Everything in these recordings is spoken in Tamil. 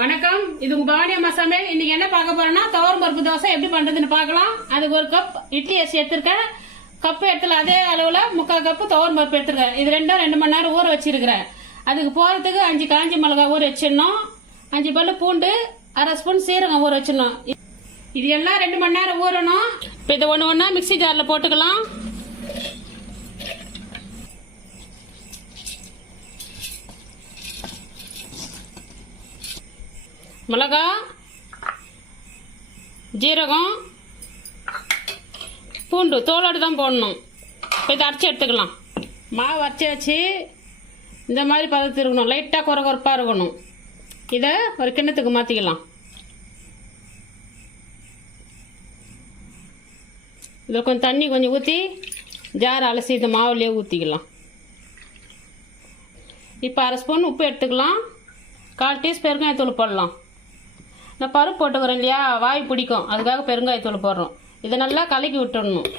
வணக்கம், இது உங்க பவானி அம்மா சமையல். இன்னைக்கு என்ன பார்க்க போறோம்னா துவரம் பருப்பு தோசை எப்படி பண்றதுன்னு பார்க்கலாம். அதுக்கு ஒரு கப் இட்லி அரிசி எடுத்திருக்கேன். கப்பு இடத்துல அதே அளவுல 3/4 கப்பு துவரம் பருப்பு எடுத்திருக்கேன். இது 2 மணி நேரம் ஊற வச்சிருக்கிறேன். அதுக்கு போறதுக்கு 5 காஞ்சி மிளகாய் ஊற வச்சிடணும், 5 பல்லு பூண்டு, 1/2 ஸ்பூன் சீரகம் ஊற வச்சிடணும். இது எல்லாம் 2 மணி நேரம் ஊறணும். இப்போ இதை ஒன்று ஒன்றா மிக்சி ஜாரில் போட்டுக்கலாம். மிளகா, ஜீரகம், பூண்டு தோலோடு தான் போடணும். இப்போ இதை அரைச்சி எடுத்துக்கலாம். மாவு அரைச்சி வச்சு இந்த மாதிரி பதத்து இருக்கணும், லைட்டாக கொரப்பாக இருக்கணும். இதை ஒரு கிண்ணத்துக்கு மாற்றிக்கலாம். இதில் கொஞ்சம் தண்ணி கொஞ்சம் ஊற்றி ஜார் அலசி இந்த மாவுலேயே ஊற்றிக்கலாம். இப்போ 1/2 ஸ்பூன் உப்பு எடுத்துக்கலாம். 1/4 டீஸ்பூன் பெருங்காயத்தூள் போடலாம். நான் பருப்பு போட்டுக்கிறேன் இல்லையா, வாய் பிடிக்கும், அதுக்காக பெருங்காயத்தூள் போடுறோம். இதை நல்லா கலக்கி விட்டுடணும்.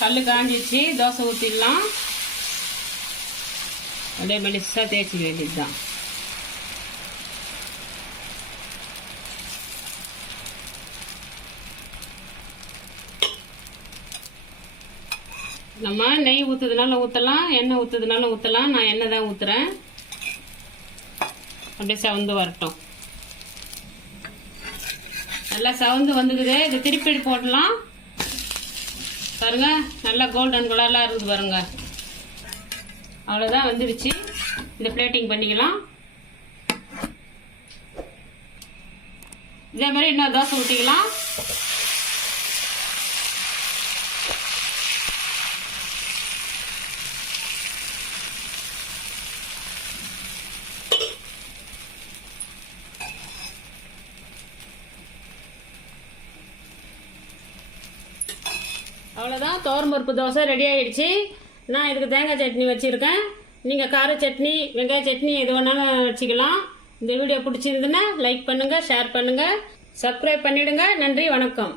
கல் காஞ்சிச்சு, தோசை ஊற்றிடலாம். அப்படியே மெலிசாக தேய்ச்சிக்க வேண்டியது தான். நம்ம நெய் ஊற்றுறதுனால ஊற்றலாம், எண்ணெய் ஊற்றுறதுனால ஊற்றலாம். நான் எண்ணெய் தான் ஊற்றுறேன். அப்படியே சவந்து வரட்டும். நல்லா சவந்து வந்துக்குது. இதை திருப்பி போடலாம். பாருங்க, நல்லா கோல்டன் கலர்லாம் இருக்குது பாருங்க. அவ்வளோதான், வந்துடுச்சு. இதை பிளேட்டிங் பண்ணிக்கலாம். இதே மாதிரி இன்னொரு தோசை ஊற்றிக்கலாம். அவ்வளோதான், துவரம் பருப்பு தோசை ரெடி ஆகிடுச்சு. நான் இதுக்கு தேங்காய் சட்னி வச்சுருக்கேன். நீங்கள் கார சட்னி, வெங்காய சட்னி எது வேணாலும் வச்சுக்கலாம். இந்த வீடியோ பிடிச்சிருந்துன்னா லைக் பண்ணுங்கள், ஷேர் பண்ணுங்கள், சப்ஸ்கிரைப் பண்ணிவிடுங்க. நன்றி, வணக்கம்.